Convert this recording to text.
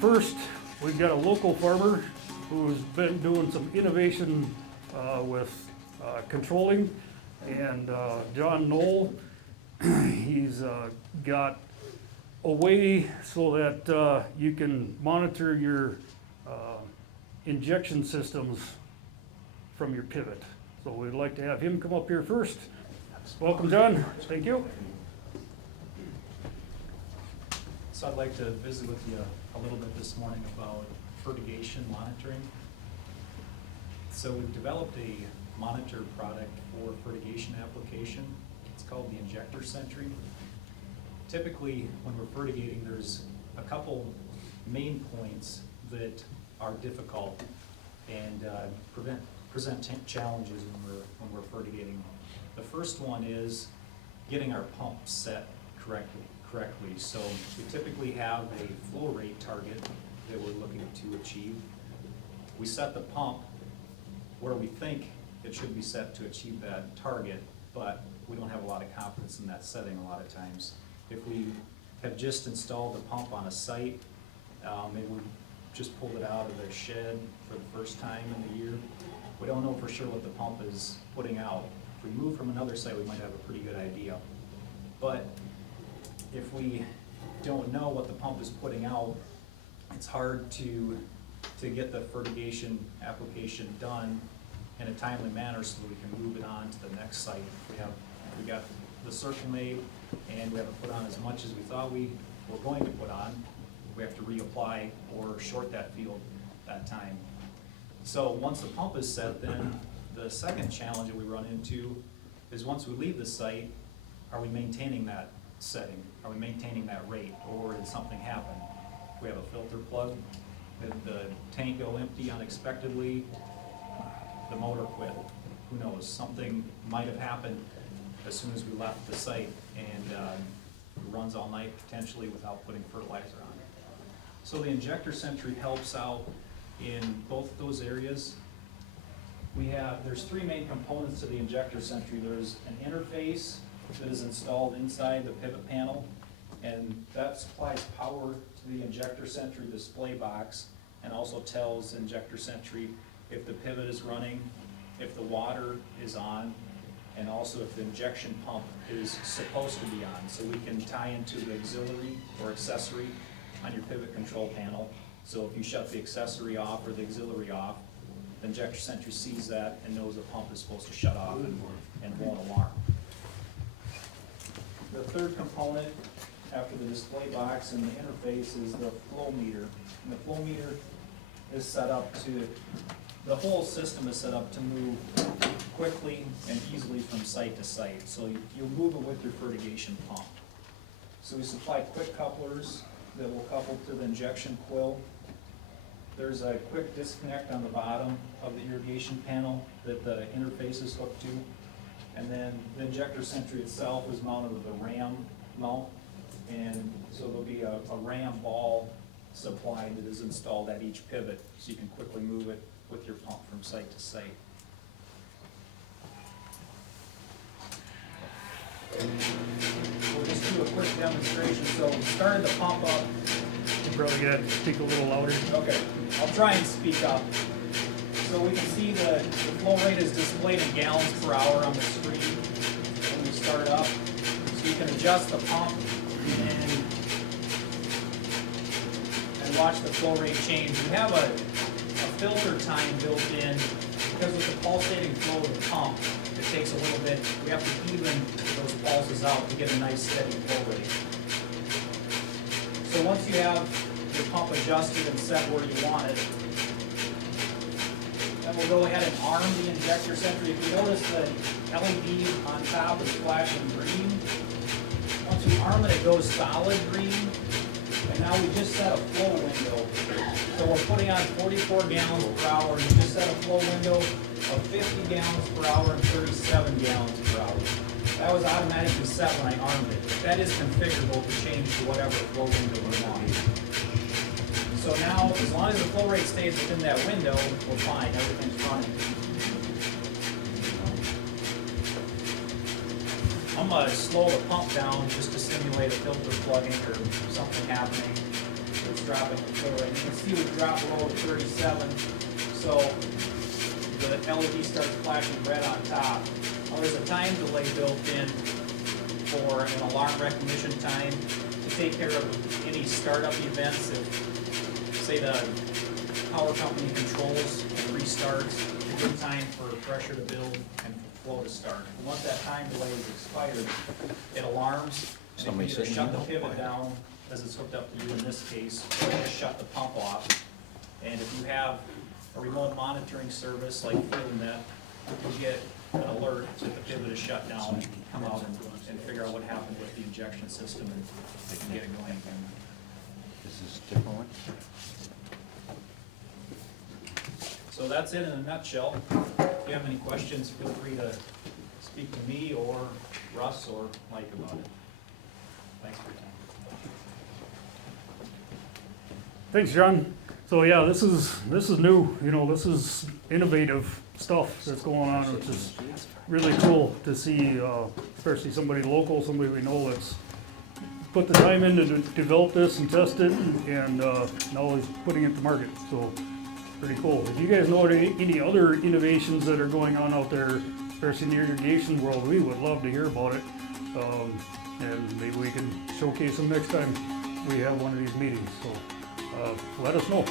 First, we've got a local farmer who's been doing some innovation with controlling, and John Nohl, he's got a way so that you can monitor your injection systems from your pivot. So we'd like to have him come up here first. Welcome, John. Thank you. So I'd like to visit with you a little bit this morning about fertigation monitoring. So we've developed a monitor product for fertigation application. It's called the Injector Sentry. Typically, when we're fertigating, there's a couple main points that are difficult and present challenges when we're fertigating. The first one is getting our pump set correctly. So we typically have a flow rate target that we're looking to achieve. We set the pump where we think it should be set to achieve that target, but we don't have a lot of confidence in that setting a lot of times. If we have just installed the pump on a site, maybe we just pulled it out of the shed for the first time in the year, we don't know for sure what the pump is putting out. If we move from another site, we might have a pretty good idea. But if we don't know what the pump is putting out, it's hard to get the fertigation application done in a timely manner so that we can move it on to the next site. We got the circle made and we haven't put on as much as we thought we were going to put on, we have to reapply or short that field that time. So once the pump is set, then the second challenge that we run into is once we leave the site, are we maintaining that setting? Are we maintaining that rate, or did something happen? We have a filter plug, did the tank go empty unexpectedly? The motor quit, who knows? Something might have happened as soon as we left the site, and it runs all night potentially without putting fertilizer on it. So the Injector Sentry helps out in both those areas. There's three main components to the Injector Sentry. There's an interface that is installed inside the pivot panel, and that supplies power to the Injector Sentry display box and also tells Injector Sentry if the pivot is running, if the water is on, and also if the injection pump is supposed to be on. So we can tie into the auxiliary or accessory on your pivot control panel. So if you shut the accessory off or the auxiliary off, the Injector Sentry sees that and knows the pump is supposed to shut off and won't alarm. The third component after the display box and the interface is the flow meter. And the flow meter is set up the whole system is set up to move quickly and easily from site to site. So you'll move it with your fertigation pump. So we supply quick couplers that will couple to the injection quill. There's a quick disconnect on the bottom of the irrigation panel that the interface is hooked to. And then the Injector Sentry itself is mounted with a ram mount. And so there'll be a ram ball supply that is installed at each pivot so you can quickly move it with your pump from site to site. We'll just do a quick demonstration. So we started the pump up. You probably got to speak a little louder. Okay, I'll try and speak up. So we can see the flow rate is displayed in gallons per hour on the screen when we start up. So you can adjust the pump and watch the flow rate change. We have a filter time built in because with the pulsating flow of the pump, it takes a little bit. We have to even those pulses out to get a nice steady flow rate. So once you have your pump adjusted and set where you want it, then we'll go ahead and arm the Injector Sentry. If you notice the LED on top is flashing green, once we arm it, it goes solid green. And now we just set a flow window. So we're putting on 44 gallons per hour, and we just set a flow window of 50 gallons per hour and 37 gallons per hour. That was automatically set when I armed it. That is configurable to change to whatever flow window we want. So now, as long as the flow rate stays within that window, we're fine, everything's running. I'm going to slow the pump down just to simulate a filter plugging or something happening. it's dropping the floor. And you can see we drop below 37, so the LED starts flashing red on top. Now, there's a time delay built in for an alarm recognition time to take care of any startup events. If, say, the power company controls and restarts, a good time for pressure to build and flow to start. And once that time delay is expired, it alarms. Somebody And you either sitting shut the in the pivot down, as it's hooked up to you in this case, or just shut the pump off. And if you have a remote monitoring service like FieldNet, you get an alert that the pivot is shut down, come out and figure out what happened with the injection system and get it going again. Is this a different one? So that's it in a nutshell. If you have any questions, feel free to speak to me or Russ or Mike about it. Thanks for your time. Thanks, John. So yeah, this is new, this is innovative stuff that's going on, which is really cool to see, especially somebody local, somebody we know that's put the time in to develop this and test it, and now he's putting it to market, so pretty cool. If you guys know any other innovations that are going on out there, especially in the irrigation world, we would love to hear about it, and maybe we can showcase them next time we have one of these meetings, so let us know.